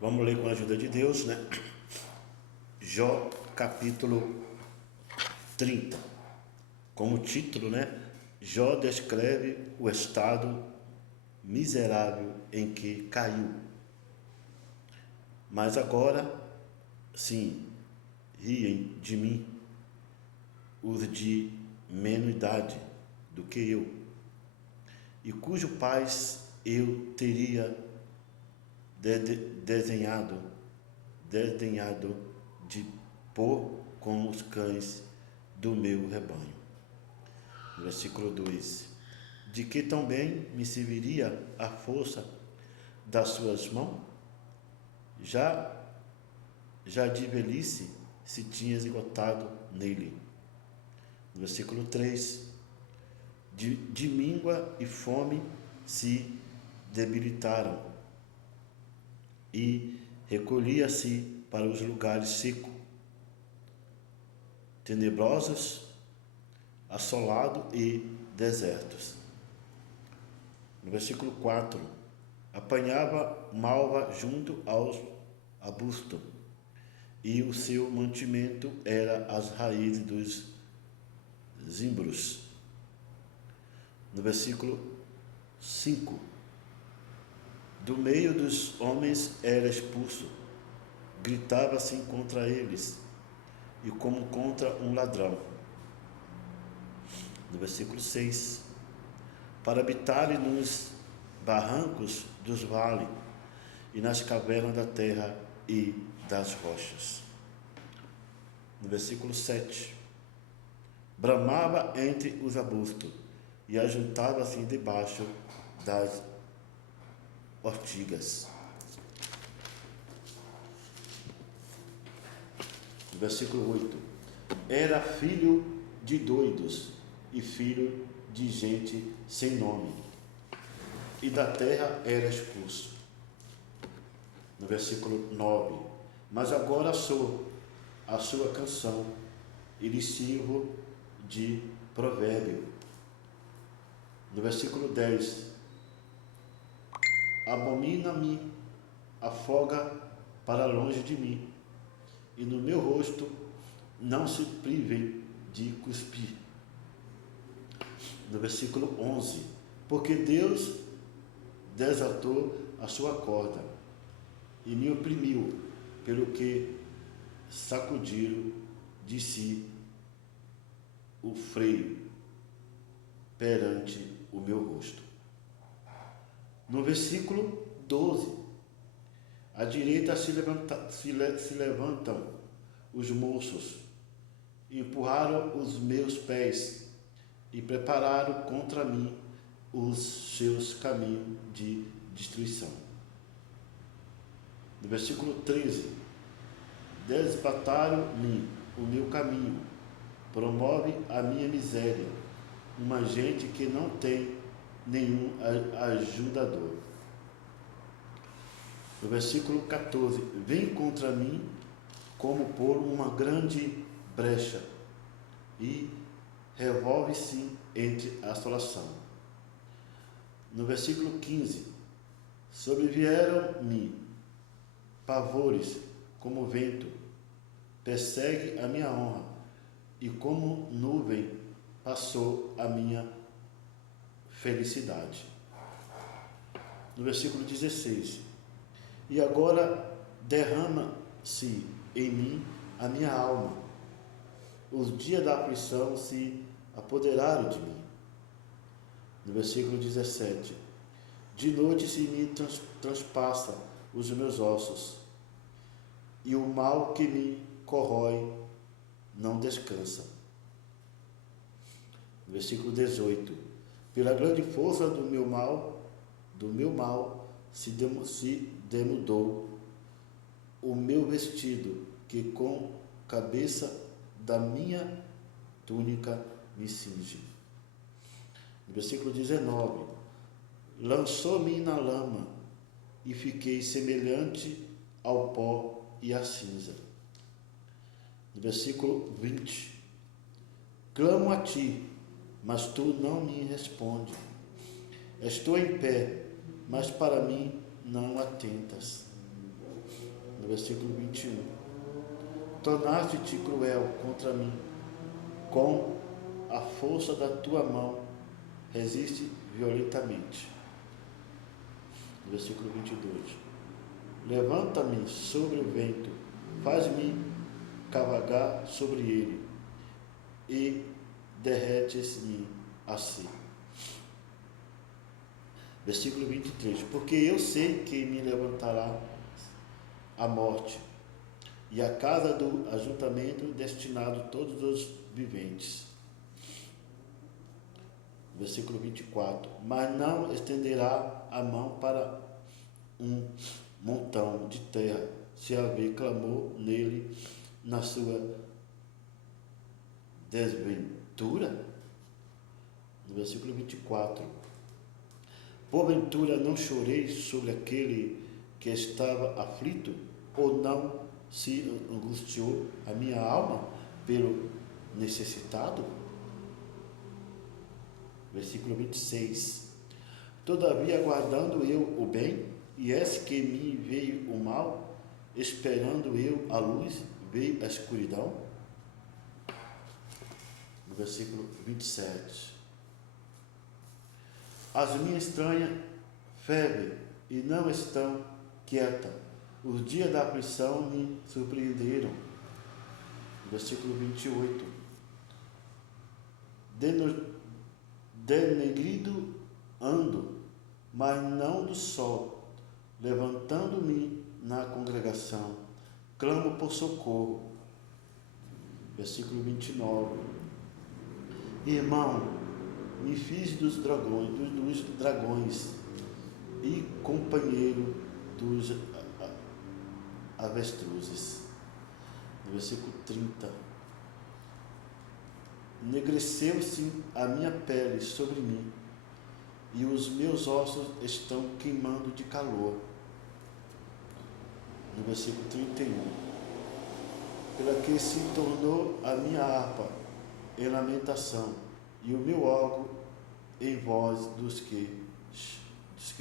Vamos ler com a ajuda de Deus, né? Jó, capítulo 30. Como título, né? Jó descreve o estado miserável em que caiu. Mas agora, sim, riem de mim os de menos idade do que eu, e cujo pais eu teria desdenhado de pôr com os cães do meu rebanho. Versículo 2: De que também me serviria a força das suas mãos? Já de velhice se tinha esgotado nele. Versículo 3: de míngua e fome se debilitaram, e recolhia-se para os lugares secos, tenebrosos, assolados e desertos. No versículo 4: apanhava malva junto aos arbustos, e o seu mantimento era as raízes dos zimbros. No versículo 5: do meio dos homens era expulso, gritava assim contra eles, e como contra um ladrão. No versículo 6: para habitar nos barrancos dos vales, e nas cavernas da terra e das rochas. No versículo 7: bramava entre os arbustos, e ajuntava-se debaixo das ortigas. Versículo 8: era filho de doidos e filho de gente sem nome, e da terra era expulso. No versículo 9: mas agora sou a sua canção, e lhe sirvo de provérbio. No versículo 10: abomina-me, afoga para longe de mim, e no meu rosto não se privem de cuspir. No versículo 11: porque Deus desatou a sua corda e me oprimiu, pelo que sacudiram de si o freio perante o meu rosto. No versículo 12: à direita se levantam os moços, empurraram os meus pés e prepararam contra mim os seus caminhos de destruição. No versículo 13: desbataram-me o meu caminho, promove a minha miséria, uma gente que não tem nenhum ajudador. No versículo 14: vem contra mim como por uma grande brecha, e revolve-se entre a assolação. No versículo 15: sobrevieram-me pavores como vento, persegue a minha honra, e como nuvem passou a minha felicidade. No versículo 16: e agora derrama-se em mim a minha alma, os dias da aflição se apoderaram de mim. No versículo 17: de noite se me transpassa os meus ossos, e o mal que me corrói não descansa. No versículo 18: pela grande força do meu mal se demudou o meu vestido, que com cabeça da minha túnica me cinge. No versículo 19: lançou-me na lama, e fiquei semelhante ao pó e à cinza. No versículo 20: clamo a ti, mas tu não me respondes. Estou em pé, mas para mim não atentas. versículo 21. Tornaste-te cruel contra mim, com a força da tua mão resiste violentamente. Versículo 22. Levanta-me sobre o vento, faz-me cavalgar sobre ele, e derretes-me assim. Versículo 23. Porque eu sei que me levantará a morte, e a casa do ajuntamento destinado a todos os viventes. Versículo 24. Mas não estenderá a mão para um montão de terra, se haver clamor nele na sua desventura. No versículo 24. Porventura não chorei sobre aquele que estava aflito, ou não se angustiou a minha alma pelo necessitado? Versículo 26. Todavia, aguardando eu o bem, e eis que me veio o mal, esperando eu a luz, veio a escuridão. No versículo 27. As minhas estranhas fervem e não estão quietas. Os dias da aflição me surpreenderam. Versículo 28. Denegrido ando, mas não do sol, levantando-me na congregação, clamo por socorro. Versículo 29. Irmão, me fiz dos dragões e companheiro dos avestruzes. No versículo 30. Negreceu-se a minha pele sobre mim, e os meus ossos estão queimando de calor. No versículo 31. Pela que se tornou a minha harpa em lamentação, e o meu órgão em voz dos que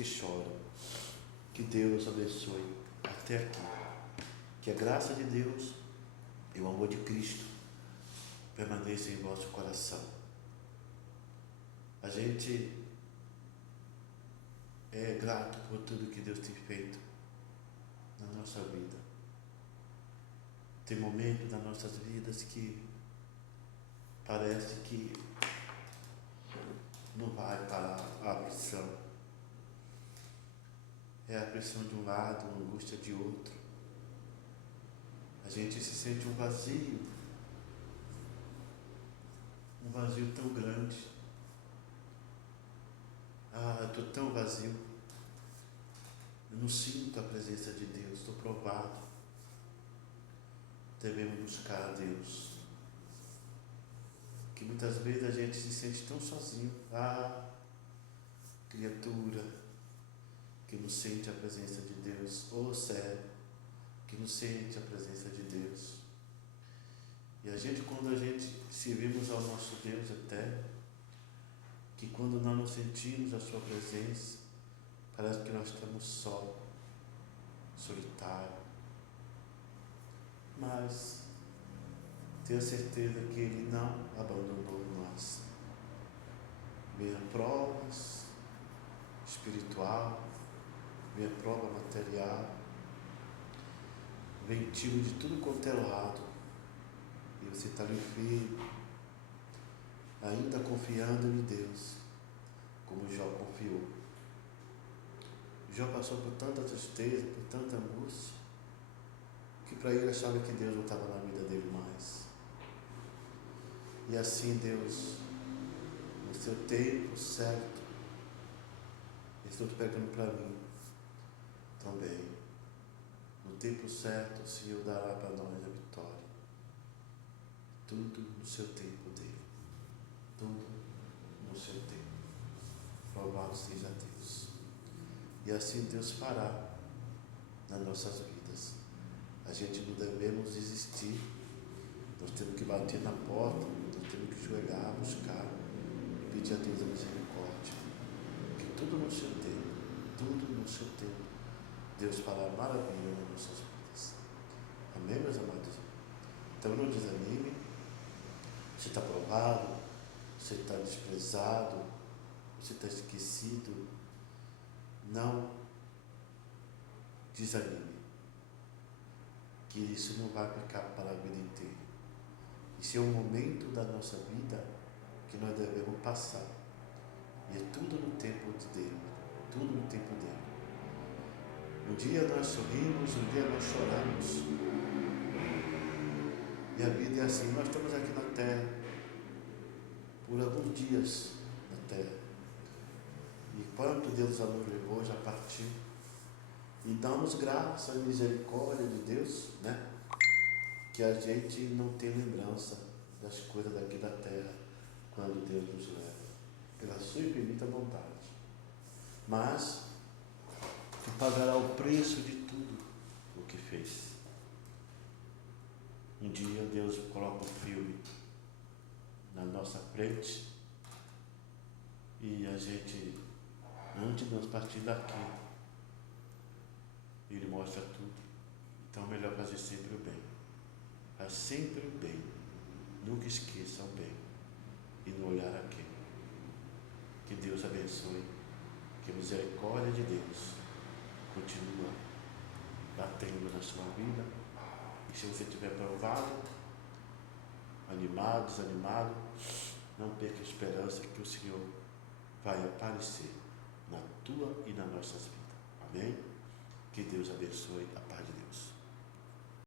choram. Que Deus abençoe até aqui. Que a graça de Deus e o amor de Cristo permaneçam em vosso coração. A gente é grato por tudo que Deus tem feito na nossa vida. Tem momentos nas nossas vidas que parece que não vai parar a aflição. É a aflição de um lado, a angústia de outro. A gente se sente um vazio tão grande. Eu estou tão vazio. Eu não sinto a presença de Deus, estou provado. Devemos buscar a Deus. Que muitas vezes a gente se sente tão sozinho. Criatura que não sente a presença de Deus. Sério, que não sente a presença de Deus. E a gente, quando a gente servimos ao nosso Deus eterno, que quando nós não sentimos a sua presença, parece que nós estamos só, solitário. Mas tenha certeza que Ele não abandonou nós. Venha provas espiritual, venha prova material, vem tiro de tudo quanto é lado, e você está ali firme, ainda confiando em Deus, como Jó confiou. Jó passou por tanta tristeza, por tanta angústia, que para ele achava que Deus não estava na vida dele mais. E assim Deus, no seu tempo certo, estou te pegando para mim também. No tempo certo, o Senhor dará para nós a vitória. Tudo no seu tempo dele. Tudo no seu tempo. Louvado seja Deus. E assim Deus fará nas nossas vidas. A gente não devemos desistir. Nós temos que bater na porta, nós temos que joelhar, buscar, pedir a Deus a misericórdia. Que tudo no seu tempo, Deus fará maravilha nas nossas vidas. Então não desanime. Você está provado, você está desprezado, você está esquecido. Não desanime, que isso não vai ficar para a vida inteira. Isso é um momento da nossa vida que nós devemos passar. E é tudo no tempo de Deus, tudo no tempo dele. Um dia nós sorrimos, um dia nós choramos. E a vida é assim, nós estamos aqui na terra, por alguns dias na terra. E quando Deus já nos levou, já partiu. E damos graças à misericórdia de Deus, né? Que a gente não tem lembrança das coisas daqui da terra quando Deus nos leva, pela sua infinita vontade. Mas que pagará o preço de tudo o que fez. Um dia Deus coloca um filme na nossa frente e a gente, antes de nós partir daqui, Ele mostra tudo. Então é melhor fazer sempre o bem. Faz sempre o bem. Nunca esqueça o bem. E não olhar aqui. Que Deus abençoe. Que a misericórdia de Deus continua batendo na sua vida. E se você estiver provado, animado, desanimado, não perca a esperança que o Senhor vai aparecer na tua e nas nossas vidas. Amém? Que Deus abençoe. A paz de Deus.